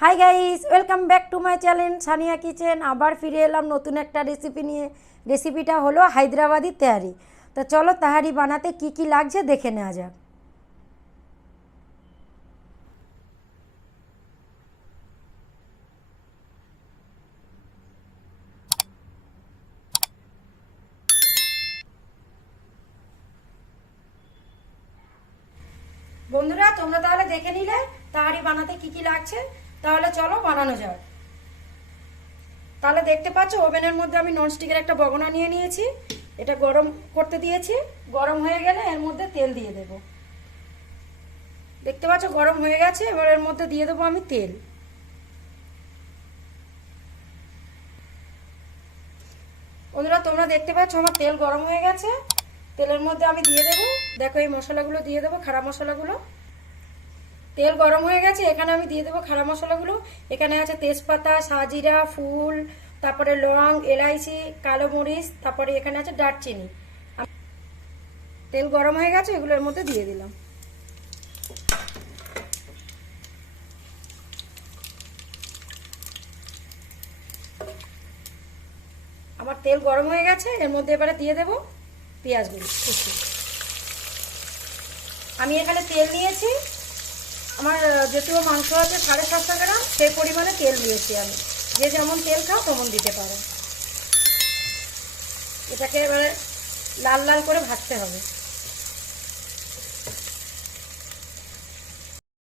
Hi guys, welcome back to my channel Sania kitchen. আবার ফিরে এলাম নতুন একটা রেসিপি নিয়ে। রেসিপিটা হলো হায়দ্রাবাদি তেহারি। তো চলো তাহারি বানাতে কি কি লাগছে দেখে নেওয়া যাক। বন্ধুরা, তোমরা তাহলে দেখে নিলে তাহারি বানাতে কি কি লাগছে। তাহলে চলো বানানো যাক। তাহলে দেখতে পাচ্ছ ওভেনের মধ্যে আমি ননস্টিকের একটা বগনা নিয়ে নিয়েছি। এটা গরম করতে দিয়েছি। গরম হয়ে গেলে এর মধ্যে তেল দিয়ে দেব। দেখতে পাচ্ছ গরম হয়ে গেছে। এবার এর মধ্যে দিয়ে দেবো আমি তেল। বন্ধুরা, তোমরা দেখতে পাচ্ছ আমার তেল গরম হয়ে গেছে। তেলের মধ্যে আমি দিয়ে দেবো, দেখো এই মশলাগুলো দিয়ে দেবো, খাড়া মশলাগুলো। তেল গরম হয়ে গেছে, এখানে আমি দিয়ে দেবো খাড়া মশলাগুলো। এখানে আছে তেজপাতা, সাজিরা, ফুল, তারপরে লং, এলাইচি, কালো মরিচ, তারপরে এখানে আছে দারচিনি। তেল গরম হয়ে গেছে, এগুলোর মধ্যে দিয়ে দিলাম। আমার তেল গরম হয়ে গেছে, এর মধ্যে এবারে দিয়ে দেবো পেঁয়াজগুলো কুচি। আমি এখানে তেল নিয়েছি, আমার যেহেতু মাংস আছে 750 গ্রাম, সেই পরিমাণে তেল দিয়েছি আমি। যে যেমন তেল খাও তেমন দিতে পারো। এটাকে এবারে লাল লাল করে ভাজতে হবে।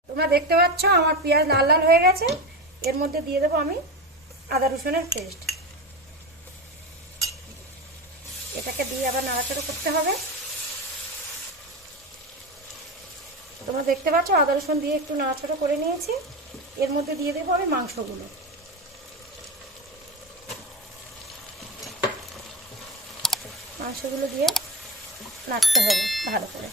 তোমরা দেখতে পাচ্ছ আমার পেঁয়াজ লাল লাল হয়ে গেছে। এর মধ্যে দিয়ে দেবো আমি আদা রসুনের পেস্ট। এটাকে দিয়ে আবার নাড়াচাড়া করতে হবে। তোমরা দেখতে পাচ্ছ আদা রসুন দিয়ে একটু নাড়াচাড়া করে নিয়েছি। এর মধ্যে দিয়ে দেবো আমি মাংসগুলো। মাংসগুলো দিয়ে নাড়তে হবে ভালো করে।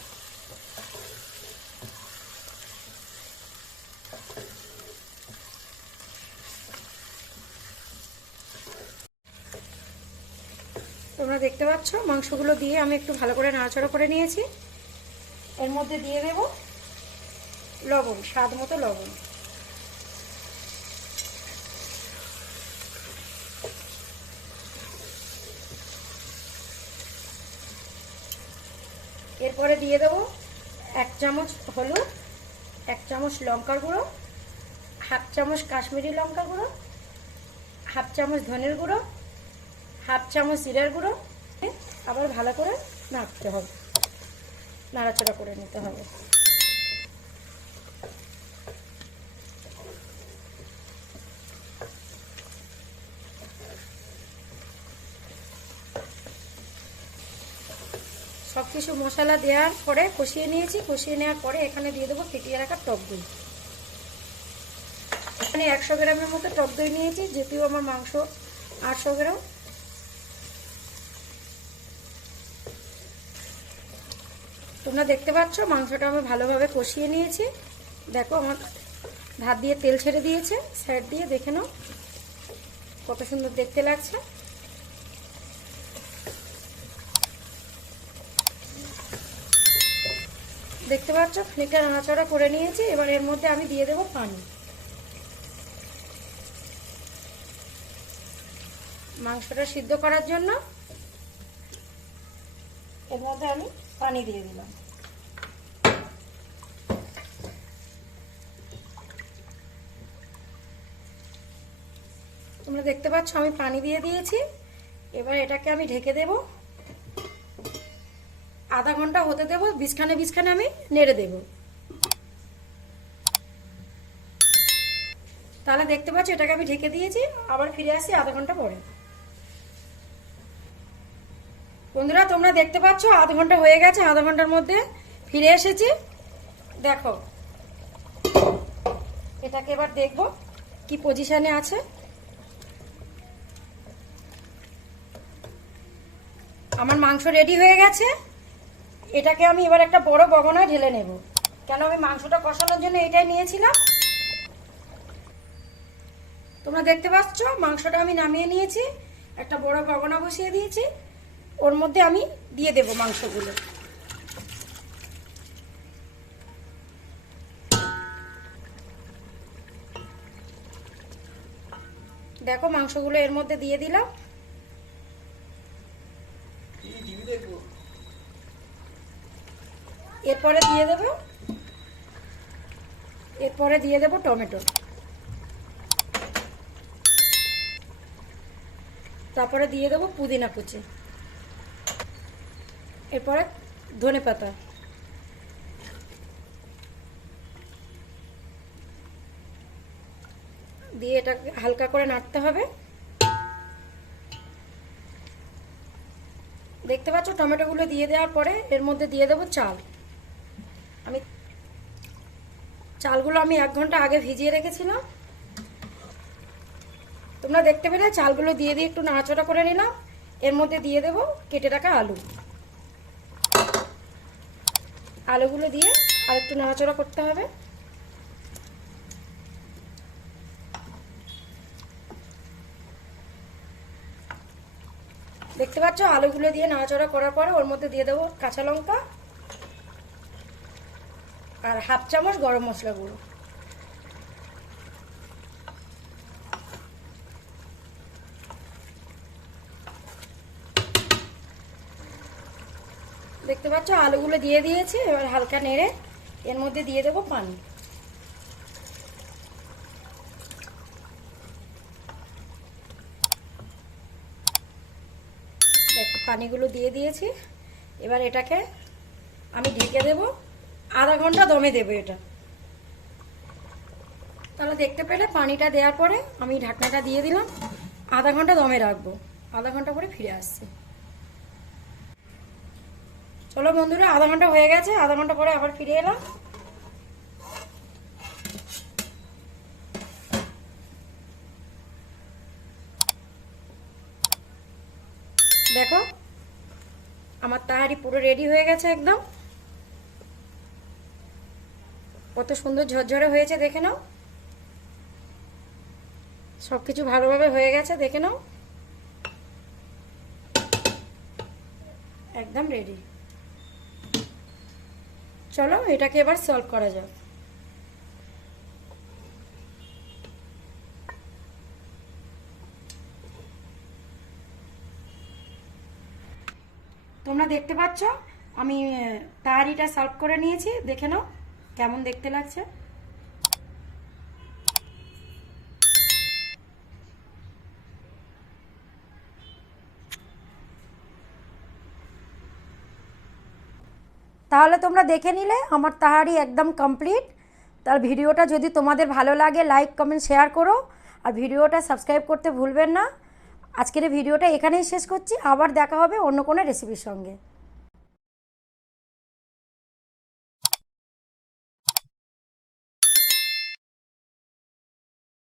তোমরা দেখতে পাচ্ছ মাংসগুলো দিয়ে আমি একটু ভালো করে নাড়াচাড়া করে নিয়েছি। এর মধ্যে দিয়ে দেব লবণ, স্বাদ মতো লবণ। এরপরে দিয়ে দেব 1 চামচ হলুদ, 1 চামচ লঙ্কার গুঁড়ো, হাফ চামচ কাশ্মীরি লঙ্কার গুঁড়ো, হাফ চামচ ধনের গুঁড়ো, হাফ চামচ জিরার গুঁড়ো। আবার ভালো করে নাড়তে হবে, নাড়াচাড়া করে নিতে হবে। সব কিছু মশলা দেওয়ার পরে কষিয়ে নিয়েছি। কষিয়ে নেওয়ার পরে এখানে দিয়ে দেবো ফেটিয়ে রাখা টক দই। এখানে 100 গ্রামের মতো টক দই নিয়েছি, যেহেতু আমার মাংস 800 গ্রাম। তোমরা দেখতে পাচ্ছ মাংসটা আমি ভালোভাবে কষিয়ে নিয়েছি। দেখো আমার ধার দিয়ে তেল ছেড়ে দিয়েছে, সাইড দিয়ে দেখে নাও কত সুন্দর দেখতে লাগছে। দেখতে পাচ্ছ খানিকটা নাড়াচাড়া করে নিয়েছি। এবার এর মধ্যে আমি দিয়ে দেবো পানি। মাংসটা সিদ্ধ করার জন্য এর মধ্যে আমি পানি দিয়ে দিলাম। তোমরা দেখতে পাচ্ছ আমি পানি দিয়ে দিয়েছি। এবার এটাকে আমি ঢেকে দেব, আধা ঘন্টা হতে দেবো। বিছখানে বিছখানে আমি নেড়ে দেব। তাহলে দেখতে পাচ্ছ এটাকে আমি ঢেকে দিয়েছি। আবার ফিরে আসি আধা ঘন্টা পরে। বন্ধুরা, তোমরা দেখতে পাচ্ছ আধা ঘন্টা হয়ে গেছে। আধা ঘন্টার মধ্যে ফিরে এসেছি। দেখো এটাকে এবার দেখবো কি পজিশনে আছে। আমার মাংস রেডি হয়ে গেছে। এটাকে আমি এবার একটা বড় বগনায় ঢেলে নেব, কেন আমি মাংসটা কষানোর জন্য এটাই নিয়েছিলাম। তোমরা দেখতে পাচ্ছ মাংসটা আমি নামিয়ে নিয়েছি। একটা বড় বগনা বসিয়ে দিয়েছি, ওর মধ্যে আমি দিয়ে দেব মাংসগুলো। দেখো মাংসগুলো এর মধ্যে দিয়ে দিলাম। এরপরে দিয়ে দেব টমেটো, তারপরে দিয়ে দেবো পুদিনা কুচি, এরপরে ধনেপাতা, দিয়ে এটা হালকা করে নাড়তে হবে। দেখতে পাচ্ছ টমেটোগুলো দিয়ে দেওয়ার পরে এর মধ্যে দিয়ে দেবো চাল। চালগুলো আমি 1 ঘন্টা আগে ভিজিয়ে রেখেছিলাম। তোমরা দেখতে পেলে চালগুলো দিয়ে একটু নাড়াচাড়া করে নিলাম। এর মধ্যে দিয়ে দেবো কেটে রাখা আলুগুলো দিয়ে আর একটু নাড়াচাড়া করতে হবে। দেখতে পাচ্ছ আলুগুলো দিয়ে নাড়াচাড়া করার পরে ওর মধ্যে দিয়ে দেবো কাঁচা লঙ্কা আর 1/2 চামচ গরম মশলা গুঁড়ো। দেখতে পাচ্ছ আলুগুলো দিয়ে দিয়েছি। এবার হালকা নেড়ে এর মধ্যে দিয়ে দেবো পানি। দেখো পানিগুলো দিয়ে দিয়েছি। এবার এটাকে আমি ঢেকে দেবো, 1/2 ঘন্টা দমে দেবো এটা। তাহলে দেখতে পেলে পানিটা দেওয়ার পরে আমি ঢাকনাটা দিয়ে দিলাম, 1/2 ঘন্টা দমে রাখবো। 1/2 ঘন্টা পরে ফিরে আসছি। চলো বন্ধুরা, 1/2 ঘন্টা হয়ে গেছে। 1/2 ঘন্টা পরে আবার ফিরে এলাম। দেখো আমার তাহারি পুরো রেডি হয়ে গেছে একদম। কত সুন্দর ঝরঝরে হয়েছে দেখে নাও। সবকিছু ভালোভাবে হয়ে গেছে দেখে নাও, একদম রেডি। চলো এটাকে এবার সার্ভ করা যাক। তোমরা দেখতে পাচ্ছ আমি তাহারিটা সার্ভ করে নিয়েছি, দেখে নাও কেমন দেখতে লাগছে। তাহলে তোমরা দেখে নিলে আমার তাহারি একদম কমপ্লিট। তার ভিডিওটা যদি তোমাদের ভালো লাগে লাইক কমেন্ট শেয়ার করো, আর ভিডিওটা সাবস্ক্রাইব করতে ভুলবেন না। আজকের ভিডিওটা এখানেই শেষ করছি, আবার দেখা হবে অন্য কোনো রেসিপির সঙ্গে।